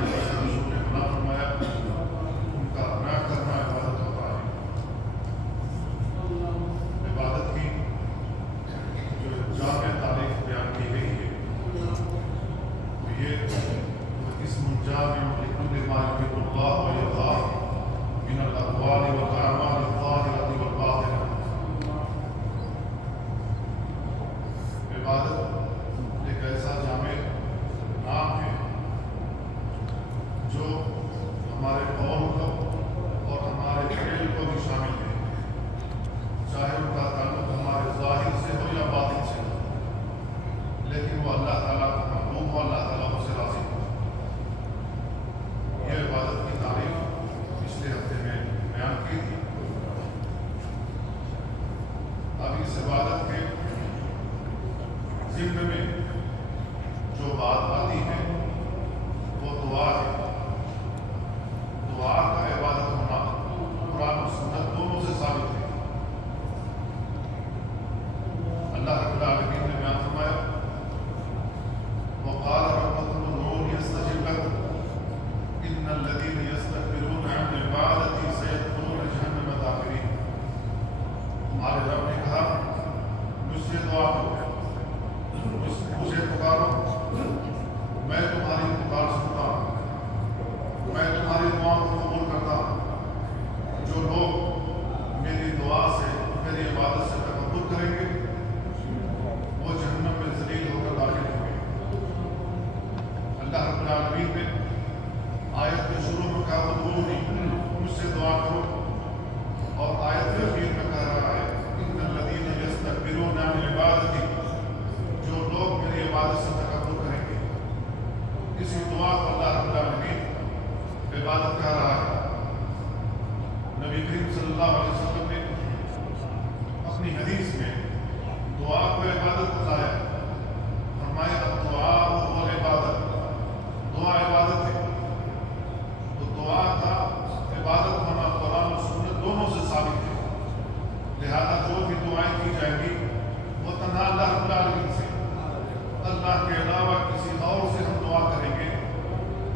نے رسول نے منع فرمایا ان کا اپنا کرنا عبادت ہوتا ہے۔ عبادت کی جو جامع تعریف بیان کی گئی ہے تو یہ اسم جامع لكل ما يحب الله ويرضاه من الاقوال والاعمال الظاهره والباطنه۔ عبادت ایک ایسا جامع نام ہے جو ہمارے قول کو اور ہمارے فعل کو بھی شامل ہے، چاہے ان کا تعلق ہمارے ظاہر سے ہو یا باطن سے ہو، لیکن وہ اللہ تعالیٰ کا محبوب ہو، اللہ تعالیٰ اسے راضی ہو۔ یہ عبادت کی تعریف پچھلے ہفتے میں بیان کی تھی۔ اب اس عبادت کے ضمن میں جو بات آتی ہے وہ دعا ہے۔ دعا کا عبادت ہونا قرآن و سنت دونوں سے ثابت ہے۔ اللہ رب العالمین نے بیان فرمایا وقال ربكم ادعوني استجب لكم ان الذين يستكبرون عن عبادتي سيدخلون جہنم داخرین۔ ہمارے رب نے کہا مجھ سے دعا کرو، مجھے پکارو، میں تمہاری پکار سنتا ہوں، میں تمہاری دعاؤں کو قبول کرتا ہوں۔ جو لوگ میری دعا سے میری عبادت سے تکبر کریں گے وہ جہنم میں ذلیل ہو کر داخل ہوں گے۔ اللہ رب العالمین نے آیت کے شروع میں کہا ادعونی، مجھ سے دعا کرو، اور آیت کے اخیر میں کہہ رہا ہے ان الذین یستکبرون عن عبادتی، جو لوگ میری عبادت سے تکبر کریں گے۔ اسی دعا کو اللہ رب العالمین عبادت کہہ رہا ہے۔ نبی کریم صلی اللہ علیہ وسلم نے اپنی حدیث میں دعا کو عبادت بتایا، فرمایا الدعاء هو العبادت، دعا عبادت ہے۔ تو دعا کا عبادت ہونا قرآن و سنت دونوں سے ثابت ہے، لہذا جو بھی دعائیں کی جائیں گی وہ تنہا اللہ رب العالمین سے، اللہ کے علاوہ کسی اور سے ہم دعا کریں گے،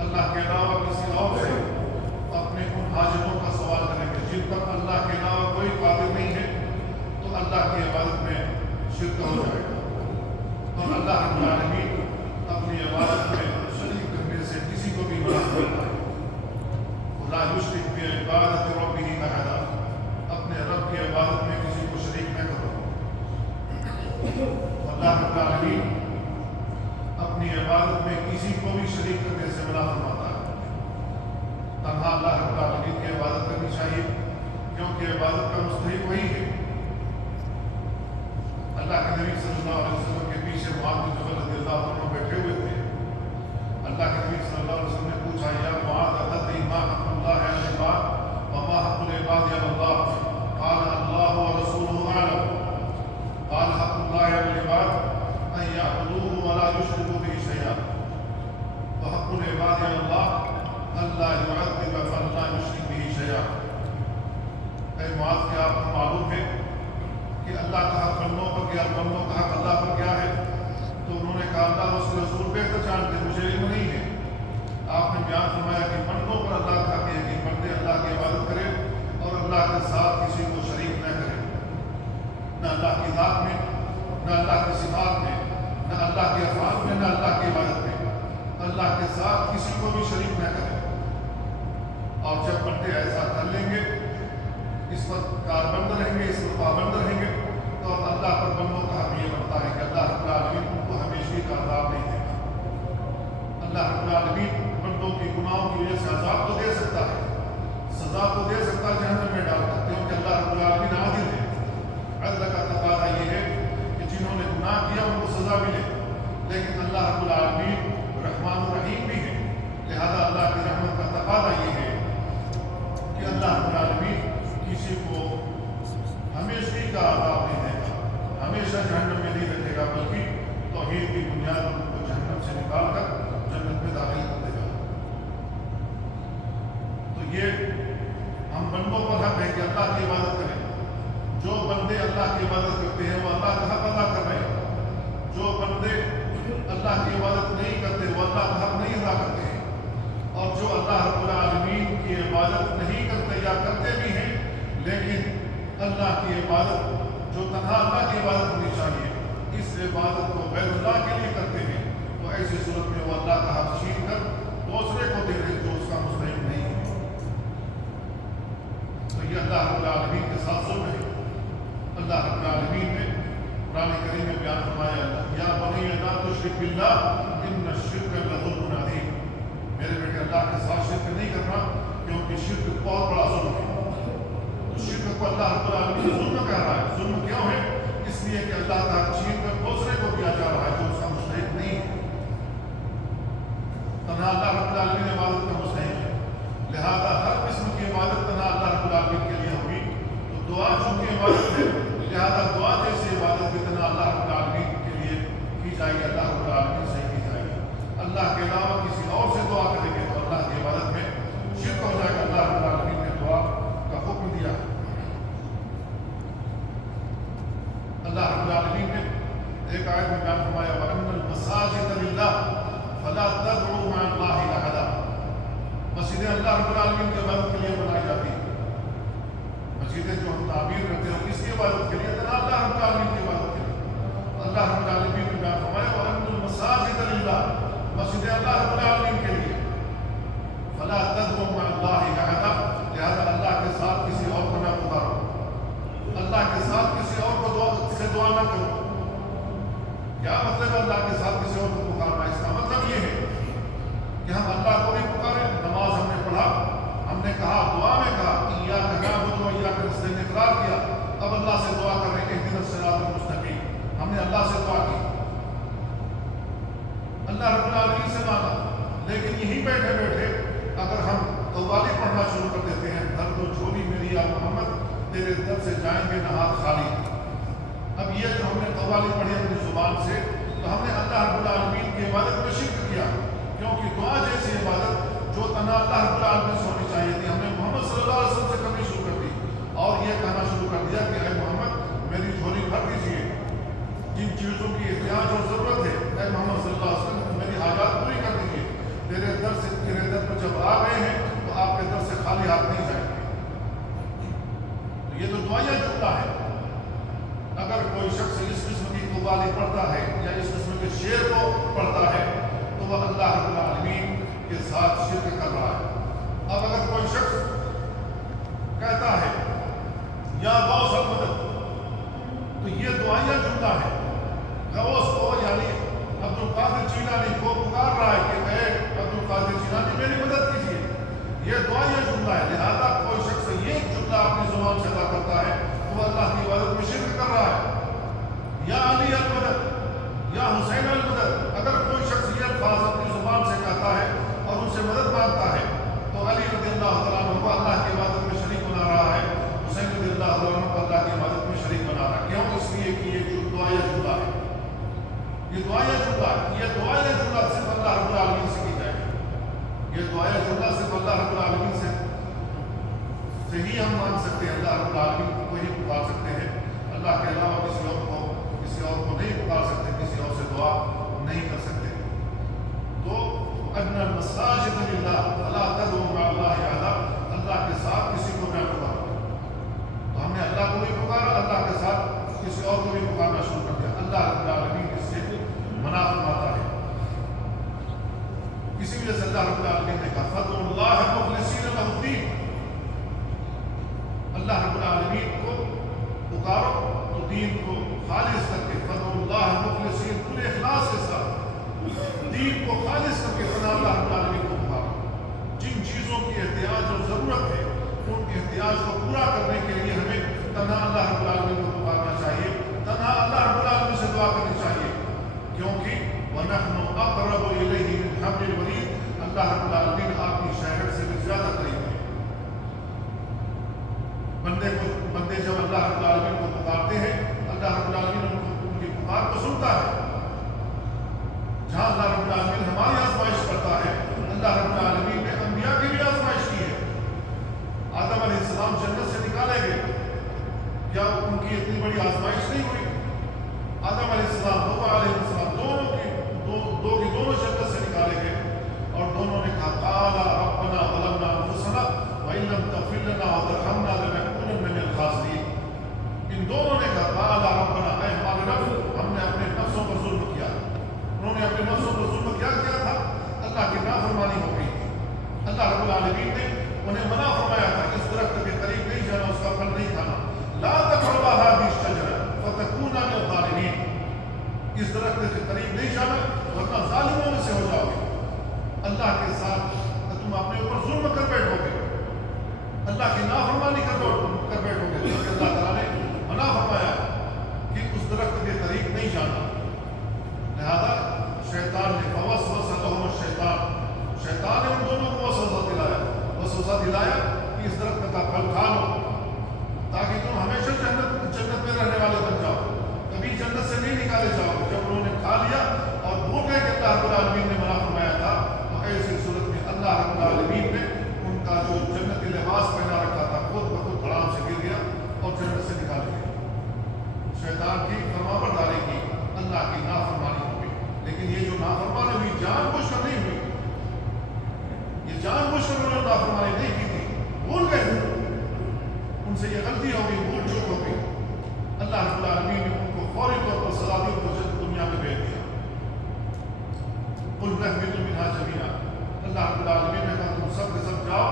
اللہ کے علاوہ کسی اور سے اپنے ان حاجتوں کا سوال کریں گے جن پر اللہ کے علاوہ کوئی قادر نہیں ہے، تو اللہ کی عبادت میں شرک ہو جائے گا۔ تو اللہ رب العالمین اپنی عبادت میں شریک کرنے سے کسی کو بھی منع کرتا ہے۔ لا یشرک بعبادۃ ربہ احدا، اپنے رب کی عبادت میں کسی کو شریک نہ کرو۔ اللہ رب العالمین اپنی عبادت میں کسی کو بھی شریک کرنے سے منع فرماتا ہے۔ تنہا اللہ رب العالمین کی عبادت کرنی چاہیے کیونکہ عبادت کا مستحق وہی ہے۔ اللہ کے نبی صلی اللہ علیہ وسلم کے پیچھے معاذ بن جبل رضی اللہ عنہ بیٹھے ہوئے تھے۔ اللہ کے نبی صلی اللہ علیہ وسلم نے پوچھا یا معاذ اتدری ما حق اللہ علی العباد وما حق العباد علی اللہ؟ قال اللہ ورسولہ اعلم۔ قال حق اللہ علی العباد ان یعبدوہ ولا یشرکوا بہ شیئا، وحق العباد علی اللہ الا یعذب من لا یشرک بہ شیئا۔ اے معاذ، کیا آپ کو معلوم ہے کہ اللہ کا حق بندوں پر کیا، بندوں کا حق اللہ پر کیا ہے؟ تو انہوں نے کہا اللہ اس کے رسول بہتر جانتے، مجھے علم نہیں ہے۔ آپ نے بیان فرمایا کہ بندوں پر اللہ کا حق ہے کہ بندے اللہ کی عبادت کریں اور اللہ کے ساتھ کسی کو شریک نہ کریں، نہ اللہ کی ذات میں، نہ اللہ کی صفات میں، نہ اللہ کے افعال میں، نہ اللہ کی عبادت میں، اللہ کے ساتھ کسی کو بھی شریک نہ کریں۔ اور جب بندے ایسا کر لیں گے، اس پر کاربند رہیں گے، اس پر پابند رہیں گے، تو اللہ پر بندوں کا حق یہ بنتا ہے کہ اللہ رب العالمین ان کو ہمیشگی کا عذاب نہیں دے گا۔ اللہ رب العالمین بندوں کی گناہوں کی وجہ سے عذاب تو دے سکتا ہے، سزا تو دے سکتا ہے جہنم میں ڈال کر، کیونکہ اللہ رب العالمین عادل ہے۔ عدل کا تقاضا یہ ہے کہ جنہوں نے گناہ کیا ان کو سزا ملے، لیکن اللہ رب العالمین رحمان الرحیم بھی ہے، لہذا اللہ کی رحمت کا تقاضا یہ ہے کہ اللہ رب العالمین کسی کو ہمیشگی کا عذاب نہیں دے گا، ہمیشہ جہنم میں نہیں رکھے گا، بلکہ توحید کی بنیاد پر ان کو جہنم سے نکال کر جنت میں داخل کر دے گا۔ تو یہ ہم بندوں پر حق ہے کہ اللہ کی عبادت کریں۔ جو بندے اللہ کی عبادت کرتے ہیں وہ اللہ کا حق ادا کر رہے ہیں، جو بندے اللہ کی عبادت نہیں کرتے وہ اللہ کا حق نہیں ادا کرتے ہیں، اللہ کی عبادت جو تنہا اللہ کی عبادت ہونی چاہیے اس عبادت کو غیر اللہ کے لیے کرتے ہیں تو ایسی صورت میں وہ اللہ کا حق چھین کر دوسرے کو دے رہے جو اس کا مستحق نہیں ہے۔ تو یہ اللہ رب العالمین کے ساتھ ظلم ہے۔ اللہ رب العالمین نے قرآن کریم میں بیان فرمایا یا بنی لا تشرک باللہ ان الشرک لظلم عظیم، میرے بیٹے اللہ کے ساتھ شرک نہیں کرنا کیونکہ شرک بہت بڑا ظلم ہے۔ تو شرک کو اللہ رب العالمین ظلم کہہ رہا ہے۔ ظلم کیوں ہے؟ اس لیے کہ اللہ کا حق چھین کر دوسرے کو دیا جا رہا ہے جو اس کا مستحق نہیں ہے۔ تنہا اللہ رب العالمین عبادت کا مستحق ہے، لہذا ہر قسم کی عبادت تنہا اللہ رب العالمین کے لیے ہوگی۔ تو دعا چونکہ عبادت ہے لہذا دعا جیسی عبادت بھی تنہا اللہ رب العالمین کے لیے کی جائے گی، اللہ رب العالمین سے کی جائے گی۔ اللہ کے علاوہ کسی اور سے دعا کریں گے تو اللہ کی عبادت میں شرک ہو جائے گا۔ اللہ رب العالمین نے دعا کا حکم دیا۔ اللہ رب العالمین نے ایک آیت میں بیان فرمایا وَأَنَّ الْمَسَاجِدَ لِلَّهِ فَلَا تَدْعُوا مَعَ اللَّهِ أَحَدًا، مسجدیں اللہ رب العالمین کی عبادت کے لیے بنائی جاتی ہیں۔ مسجدیں جو ہم تعمیر کرتے ہیں کس کی عبادت کے لیے؟ اللہ رب العالمین کی عبادت کے لیے۔ اللہ رب العالمین نے بیان فرمایا وَأَنَّ الْمَسَاجِدَ لِلَّهِ، مسجدیں اللہ رب العالمین کے لیے، فَلَا تَدْعُوا مَعَ اللَّهِ أَحَدًا، لہذا اللہ کے ساتھ کسی اور کو نہ پکارو، اللہ کے ساتھ کسی اور کو دعا نہ کرو۔ کیا مطلب ہے اللہ کے ساتھ کسی اور کو پکارنا؟ اس کا مطلب یہ ہے کہ ہم اللہ کو نہیں پکارے۔ نماز ہم نے پڑھا، ہم نے کہا دعا میں کہا ایاک نعبد و ایاک نستعین اقرار کیا، اب اللہ سے دعا کر رہے ہیں اہدنا الصراط المستقیم، ہم نے اللہ سے دعا کی، اللہ رب العالمین سے مانگا۔ لیکن یہیں بیٹھے بیٹھے اگر ہم قوالی پڑھنا شروع کر دیتے ہیں در دو جھولی میری یا محمد تیرے در سے جائیں گے نہ ہاتھ خالی، اب یہ جو ہم نے قوالی پڑھی اپنی زبان سے تو ہم نے اللہ رب العالمین کی عبادت میں شرک کیا، کیونکہ دعا جیسی عبادت جو تنہا اللہ رب العالمین سے ہونی چاہیے تھی ہم نے محمد صلی اللہ علیہ وسلم سے کرنی شروع کر دی، اور یہ کہنا شروع کر دیا کہ اے محمد میری جھولی بھر دیجیے، جن چیزوں کی احتیاج اور ضرورت ہے اے محمد صلی اللہ علیہ وسلم میری حاجات پوری کر دیجیے، تیرے در پر جب آ گئے ہیں تو آپ کے در سے خالی ہاتھ نہیں جائیں گے۔ یہ تو دعائیہ جملہ ہے۔ اگر کوئی شخص اس قسم کی قوالی پڑھتا ہے یا اس قسم کے شعر کو پڑھتا ہے تو وہ اللہ رب العالمین کے ساتھ شرک کر رہا ہے۔ اب اگر کوئی شخص کہتا ہے یا غوث المدد، تو یہ دعائیہ جملہ ہے۔ غوث کو یعنی عبد القادر جیلانی کو پکار رہا ہے کہ اے عبد القادر جیلانی میری مدد کیجیے، یہ دعائیہ جملہ ہے۔ لہذا کوئی شخص یہ جملہ اپنی زبان سے ادا کرتا ہے تو وہ اللہ کی عبادت میں شرک کر رہا ہے۔ یا علی المدد یا حسین المدد، اگر کوئی شخص یہ الفاظ اپنی زبان سے کہتا ہے اور ان سے مدد مانگتا ہے تو علی رضی اللہ تعالیٰ عنہ کو اللہ کی عبادت میں شریک بنا رہا ہے، حسین رضی اللہ تعالیٰ عنہ کو اللہ کی عبادت میں شریک بنا رہا ہے۔ کیوں؟ اس لیے کہ یہ جو دعائیہ جملہ ہے، یہ دعائیہ جملہ ہے، یہ دعائیہ جملہ صرف اللہ رب العالمین سے کی جائے گی، یہ دعائیہ جملہ صرف اللہ رب العالمین سے ہی ہم مان سکتے ہیں، اللہ رب العالمین کو ہی پکار سکتے ہیں، اللہ کے علاوہ کسی اور کو نہیں پکار سکتے، کسی اور سے دعا نہیں کر سکتے۔ تو ان المساجد للہ فلا تدعوا مع اللہ احدا، اللہ کے ساتھ کسی کو نہ پکارو۔ تو ہم نے اللہ کو بھی پکارا، اللہ کے ساتھ کسی اور کو بھی پکارنا شروع کر دیا، اللہ رب العالمین اس سے منع فرماتا ہے۔ اسی وجہ سے اللہ رب العالمین نے کہا فادعوا اللہ مخلصین لہ الدین، اللہ رب العالمین کو پکارو تو دین کو خالص کر کے، فادعوا اللہ مخلصین، پورے اخلاص کے ساتھ دین کو خالص کر کے اللہ رب العالمین کو پکارو۔ جن چیزوں کی احتیاج اور ضرورت ہے ان احتیاج کو پورا کرنے کے لیے ہمیں تنہا اللہ رب العالمین کو پکارنا چاہیے، تنہا اللہ رب العالمین سے دعا کرنی چاہیے، کیونکہ وَنَحْنُ أَقْرَبُ إِلَيْهِ مِنْ حَبْلِ الْوَرِيدِ، اللہ رب العالمین آپ کی شہرت سے بھی زیادہ قریب ہے۔ بندے جب اللہ رب العالمین کو پکارتے ہیں اللہ رب العالمین ان کی پکار کو سنتا ہے۔ جہاں اللہ رب العالمین ہماری آزمائش کرتا ہے، اللہ رب العالمین نے انبیاء کی بھی آزمائش کی ہے۔ آدم علیہ السلام جنت سے نکالے گئے، کیا ان کی اتنی بڑی آزمائش نہیں ہوئی؟ آدم علیہ السلام حوا علیہ السلام دونوں جنت سے نکالے گئے اور دونوں نے کہا قال ربنا ظلمنا انفسنا وان لم تغفر لنا وترحمنا لنكونن من الخاسرین، اللہ رب العالمین نے انہیں منع فرمایا تھا اس درخت کے قریب نہیں جانا، اس کا پھل نہیں کھانا. لا تقربا هذه الشجرة فتكونا من الظالمين، اس درخت کے قریب نہیں جانا ورنہ ظالموں میں سے ہو جاؤ گے. اللہ کے ساتھ تم اپنے اوپر ظلم کر بیٹھو گے، اللہ کی نافرمانی کر بیٹھو گے. کیونکہ اللہ تعالیٰ نے منع فرمایا کہ اس درخت کے قریب نہیں جانا. لہذا شیطان نے فوسوس لهم الشیطان، شیطان نے ان دونوں کو وسوسہ دلایا کہ اس درخت کا پھل کھا لو تاکہ تم ہمیشہ جنت میں رہنے والے بن جاؤ، کبھی جنت سے نہیں نکالے جاؤ. جب انہوں نے کھا لیا اور بھول گئے کہ اللہ رب العالمین نے منع فرمایا تھا، تو ایسی صورت میں اللہ رب العالمین نے ان کا جو جنتی لباس پہنا رکھا تھا خود بخود دھڑام سے گر گیا اور جنت سے نکال گیا. شیطان کی فرمانبرداری کی، اللہ کی نافرمانی ہو گئی. لیکن یہ جو نافرمانی ہوئی جان بوجھ کر نہیں ہوئی، یہ جان بوجھ کر انہوں نے نافرمانی نہیں کی تھی، بھول گئے، ان سے یہ غلطی ہو گئی، بھول چوک ہو گئی. اللہ رب العالمین نے ان کو فوری طور پر سزا دی اور دنیا میں بھیج دیا. قل اهبطوا منها جميعا، اللہ رب العالمین نے کہا تم سب کے سب جاؤ،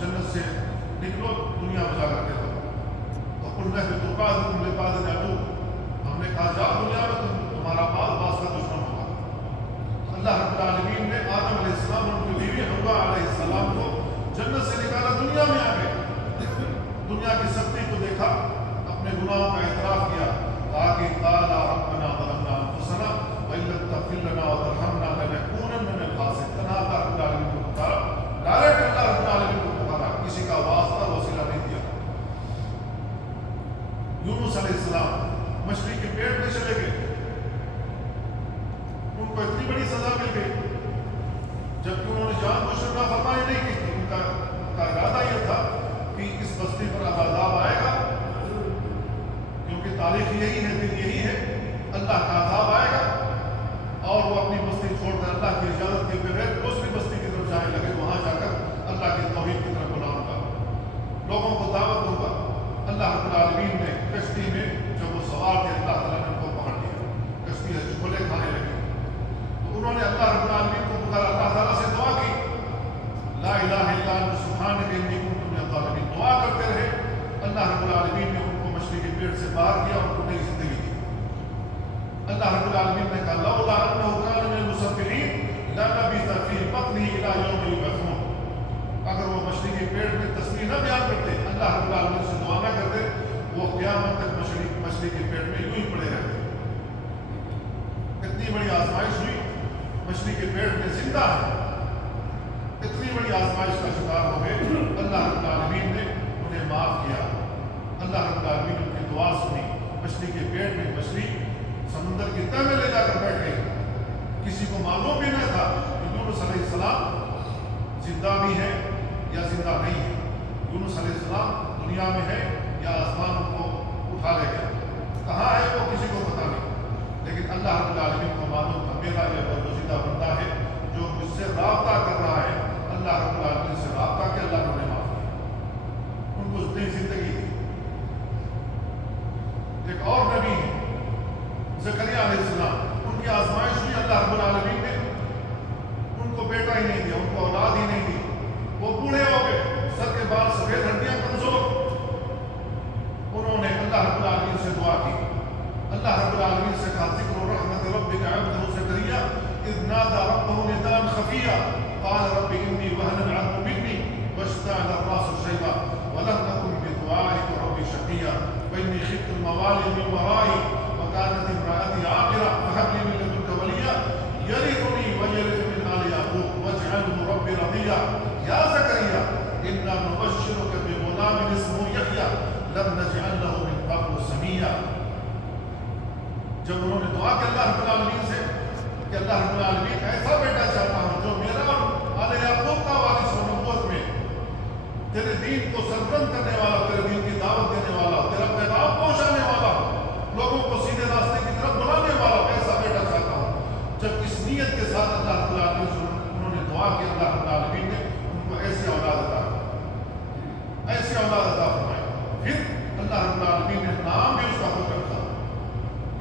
جنت سے نکلو، دنیا میں جا کر کے رہو. تو قل اهبطوا بعضكم لبعض عدو، ہم نے کہا جاؤ دنیا میں تمہارا بعض کا دشمن ہوگا. اللہ رب العالمین نے آدم علیہ السلام اور ان کی بیوی حوا علیہ السلام کو جنت سے نکالا، دنیا میں آ گئے. دنیا کی سختی کو دیکھا، اپنے گناہوں کا اعتراف کیا، تاکہ قال ربنا ظلمنا انفسنا وان لم تغفر لنا وترحمنا لنكونن من الخاسرین. اللہ رب العالمین کو پکارا، ڈائریکٹ اللہ رب العالمین کو پکارا، کسی کا واسطہ وسیلہ نہیں دیا. یونس علیہ السلام مچھلی کے پیٹ میں چلے گئے، ان کو اتنی بڑی سزا مل گئی جبکہ انہوں نے جان بوجھ کر نافرمانی نہیں کی تھی. ان کا ارادہ یہ تھا کہ اس بستی پر عذاب آئے گا، کیونکہ تاریخ یہی ہے، دن یہی ہے، اللہ کا عذاب آئے گا اور وہ اپنی بستی چھوڑ کر اللہ کی اجازت کے بغیر دوسری بستی کی طرف جانے لگے. وہاں جا کر اللہ کی توحید کی طرف بلاؤں گا، لوگوں کو دعوت دوں گا. اللہ رب العالمین نے کشتی میں جب وہ سوار تھے، اللہ تعالیٰ نے ان کو پکڑ لیا، کشتی سے جھولے کھانے لگے. تو انہوں نے اللہ رب العالمین کو پکارا، اللہ تعالیٰ سے دعا کی، لا الہ الا انت سبحانک انی کنت من الظالمین، دعا کرتے رہے. اللہ رب العالمین نے ان کو مچھلی کے پیٹ سے باہر کیا اور ان کو نئی زندگی دی. اللہ رب العالمین نے کہا لولا انہ کان من المسبحین للبث فی بطنہ الی یوم یبعثون، اگر وہ مچھلی کے پیٹ میں تسبیح نہ بیان کرتے، اللہ رب العالمین سے دعا نہ کرتے، وہ قیامت تک مچھلی کے پیٹ میں یوں ہی پڑے رہتے. اتنی بڑی آزمائش ہوئی، مچھلی کے پیٹ میں زندہ ہے، اتنی بڑی آزمائش کا شکار ہو گئے. اللہ رب العالمین نے انہیں معاف کیا. اللہ رب العالمین نے ان کی دعا سنی. مچھلی کے پیٹ میں مچھلی سمندر کی تہ میں لے جا کر بیٹھ گئی. کسی کو معلوم بھی نہ تھا کہ یونس علیہ السلام زندہ بھی ہے یا زندہ نہیں ہے. یونس علیہ السلام دنیا میں ہے یا آسمان کو اٹھا لے گیا، کہاں ہے وہ کسی کو پتہ نہیں. لیکن اللہ رب العالمین کو معلوم تھا میرا یہ برگزیدہ بندہ ہے جو مجھ سے رابطہ کر رہا ہے. اللہ رب العالمین سے رابطہ کیا، اللہ نے معاف کیا، ان کو نئی زندگی دی. ایک اور نبی ہے زکریا علیہ السلام، ان کی آزمائش ہوئی، اللہ رب العالمین نے ان کو بیٹا ہی نہیں دیا، ان کو اولاد ہی نہیں دی. وہ بوڑھے ہو گئے، سر کے بال سفید، ہڈیاں کمزور. انہوں نے اللہ رب العالمین سے دعا کی. اللہ رب العالمین سے کہا ذکر رحمت ربک عبدہ زکریا اذ نادى ربه نداء خفيا قال رب اني وهن العظم مني واشتعل الراس شيبا ولم اكن بدعائك رب شقيا واني خفت الموالي من ورائي وكانت امرأتي عاقرا فهب لي من لدنك وليا يرثني ويرث من آل يعقوب واجعله ربي رضيا يا زكريا انا نبشرك بغلام اسمه يحيى لم نجعل له من قبل سميا. جب انہوں نے دعا کی اللہ رب العالمین سے کہ اللہ رب العالمین ایسا بیٹا چاہتا ہوں جو میرا اور آل یعقوب کا وارث ہو نبوت میں، تیرے دین کو سربلند کرنے والا، تیرے دین کی دعوت دینے والا، تیرا پیغام پہنچانے والا، لوگوں کو سیدھے راستے کی طرف بلانے والا، ایسا بیٹا چاہتا ہوں. جب اس نیت کے ساتھ اللہ رب العالمین سے انہوں نے دعا کی، اللہ رب العالمین نے ان کو ایسی اولاد عطا کی، ایسی اولاد عطا فرمائی. پھر اللہ رب العالمین نے نام بھی اس کا خود رکھا.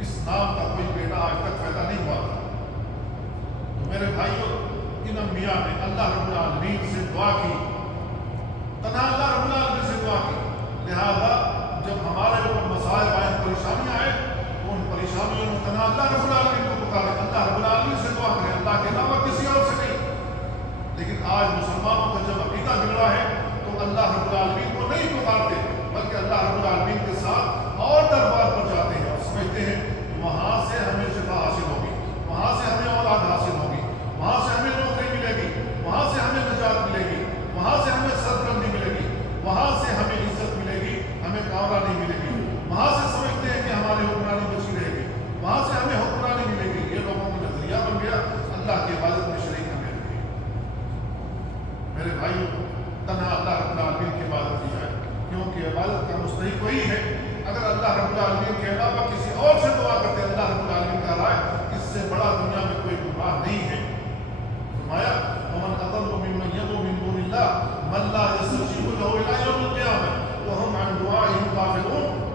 اس نام کا کوئی بیٹا آج تک پیدا نہیں ہوا تھا. تو میرے بھائیوں، ان انبیاء نے اللہ رب العالمین سے دعا کی کی، تنہا اللہ رب العالمین سے دعا کی۔ لہذا جب ہمارے اوپر مسائل آئیں، پریشانیاں آئیں، تو ان پریشانیوں میں تنہا اللہ رب العالمین کو پکارے، اللہ رب العالمین سے دعا کرے، اللہ کے علاوہ کسی اور سے نہیں۔ لیکن آج مسلمانوں کا جب عقیدہ بگڑا ہے تو اللہ رب العالمین کو نہیں پکارتے، بلکہ اللہ رب العالمین کے ساتھ اور دربار پر جاتے ہیں اور سمجھتے ہیں وہاں سے ہمیں شفا حاصل ہوگی، وہاں سے ہمیں اولاد حاصل ہوگی، وہاں سے ہمیں نوکری ملے گی، وہاں سے ہمیں نجات ملے گی، وہاں سے ہمیں سربلندی ملے گی، وہاں سے ہمیں عزت ملے گی، ہمیں کامرا نہیں ملے گی، وہاں سے سمجھتے ہیں کہ ہماری حکمرانی بچی رہے گی، وہاں سے ہمیں حکمرانی ملے گی۔ یہ لوگوں کا نظریہ بن گیا، اللہ کی عبادت میں شریک کرنے لگے۔ میرے بھائیو، تنہا اللہ رب العالمین کی عبادت کی جائے، کیونکہ عبادت کا مستحق وہی ہے۔ اگر اللہ رب العالمین کے علاوہ کسی اور سے دعا کرتے، اللہ رب العالمین کا رائے اس سے بڑا دنیا میں کوئی گناہ نہیں ہے۔ فرمایا ومن اضل ممن يدعو من دون الله من لا يستجيب له الى يوم القيامه وهم عن دعائهم غافلون۔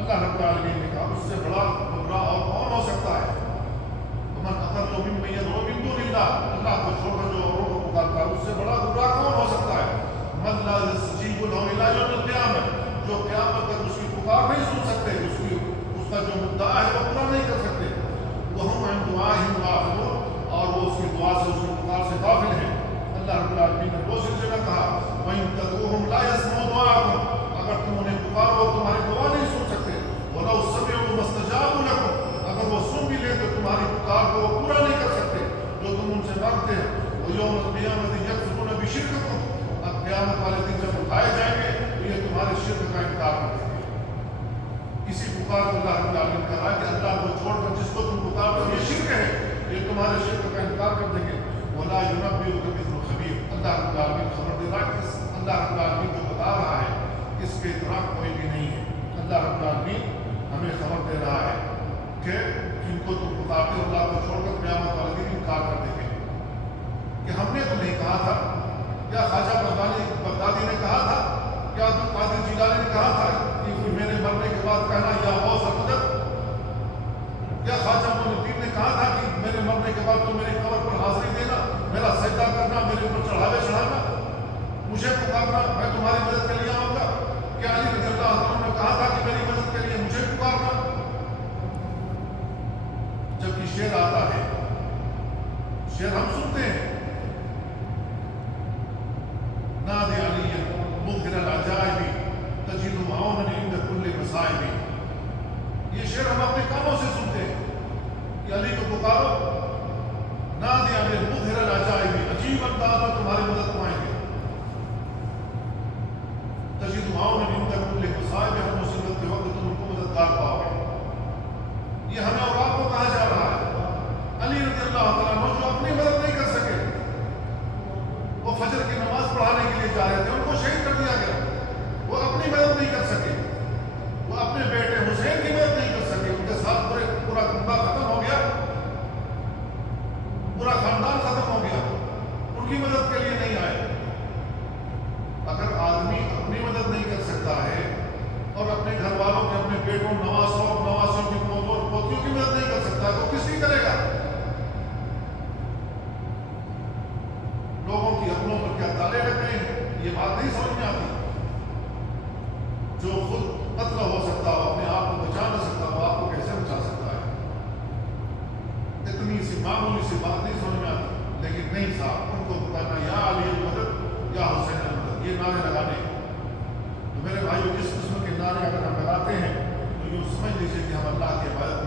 اللہ رب العالمین نے کہا اس سے بڑا گمراہ اور کون ہو سکتا ہے؟ ومن اضل ممن يدعو من دون الله، اللہ کو چھوڑ کر جو اوروں کو پکارتا ہے، اس سے بڑا گمراہ کون ہو سکتا ہے؟ من لا يستجيب له الى يوم القيامه، جو قیامت تک اس کی پکار نہیں سن سکتے، اس کا جو مدعا ہے وہ پورا نہیں کر سکتے۔ وهم عن دعائهم غافلون، اور وہ اس کی دعا سے، اس کی پکار سے غافل ہیں۔ اللہ رب العالمین نے دوسری جگہ کہا وَإِن تَدْعُوهُمْ لَا يَسْمَعُوا دُعَاءَكُمْ، اگر تم انہیں پکارو وہ تمہاری دعا نہیں سن سکتے۔ وَلَوْ سَمِعُوا مَا اسْتَجَابُوا لَكُمْ، اگر وہ سن بھی لیں تو تمہاری پکار کو وہ پورا نہیں کر سکتے جو تم ان سے مانگتے ہیں۔ وَيَوْمَ الْقِيَامَةِ يَكْفُرُونَ بِشِرْكِكُمْ، اب قیامت والے دن جب اٹھائے جائیں گے تو یہ تمہارے شرک کا انکار کر دیں گے۔ اسی پکار کو اللہ رب العالمین کہا کہ اللہ کو چھوڑ کر جس کو تم پکارتے ہو یہ شرک ہے، یہ تمہارے شرک کا انکار کر دیں گے۔ وَلَا يُنَبِّئُكَ مِثْلُ خَبِيرٍ، اللہ رب العالمین خبر دے رہا ہے کہ اللہ رب العالمین جو بتا رہا ہے اس کے ادراک کوئی بھی نہیں ہے۔ اللہ رب العالمین ہمیں خبر دے رہا ہے کہ جن کو تم پکارتے ہو اللہ کو چھوڑ کر قیامت والے دن انکار کر دیں گے کہ ہم نے تو نہیں کہا تھا، یا خواجہ بغدادی نے کہا تھا، یا عبد القادر جیلانی نے کہا تھا کہ میرے مرنے کے بعد کہنا یا غوث مدد، یا خواجہ معین الدین نے کہا تھا کہ میرے مرنے کے بعد تم میری قبر پر حاضری دینا، میرا سجدہ کرنا، میرے اوپر چڑھاوے چڑھانا، مجھے پکارنا، میں تمہاری مدد کے لیے آؤں گا۔ کیا علی رضی اللہ عنہ نے کہا تھا کہ میری مدد کے لیے مجھے پکارنا؟ جبکہ شعر آتا ہے، شعر ہم سنتے ہیں، نادی علی مظہر العجائب تجد معاونا عند كل مصائب، یہ شعر ہم اپنے کانوں سے سنتے ہیں کہ علی کو پکارو، نادی علی مظہر العجائب، عجیب انداز میں تمہاری مدد کو آئیں گے، تجد معاونا عند كل مصائب، ہر مصیبت کے وقت تم ان کو مددگار پاؤ گے۔ یہ ہمیں اور آپ کو کہا جا رہا ہے۔ علی رضی اللہ تعالیٰ عنہ جو اپنی مدد نہیں کر سکے، وہ فجر کی نماز پڑھانے کے لیے جا رہے تھے، ان کو شہید کر دیا گیا، وہ اپنی مدد نہیں کر سکے، وہ اپنے بیٹے حسین کی مدد نہیں کر سکے، ان کے ساتھ پورا کنبہ ختم ہو گیا، پورا خاندان ختم ہو گیا، ان کی مدد کے لیے نہیں آئے۔ اگر آدمی اپنی مدد نہیں کر سکتا ہے اور اپنے گھر والوں کے، اپنے بیٹوں، نواسوں کی پوتوں اور پوتیوں کی مدد نہیں کر سکتا ہے تو کس کی کرے گا؟ لوگوں کی عقلوں پر کیا تالے لگ گئے ہیں؟ یہ بات نہیں سمجھ میں آتی۔ جو خود قتل ہو سکتا ہو، اپنے آپ کو بچا نہ سکتا ہو، آپ کو کیسے بچا سکتا ہے؟ اتنی سی معمولی سی بات نہیں سمجھ میں آتی، لیکن نہیں صاحب، ان کو بتانا یا علی المدد یا حسین المدد، یہ نعرے لگانے۔ تو میرے بھائیو، جس قسم کے نعرے اگر ہم لگاتے ہیں تو یوں سمجھ لیجیے کہ ہم اللہ کی عبادت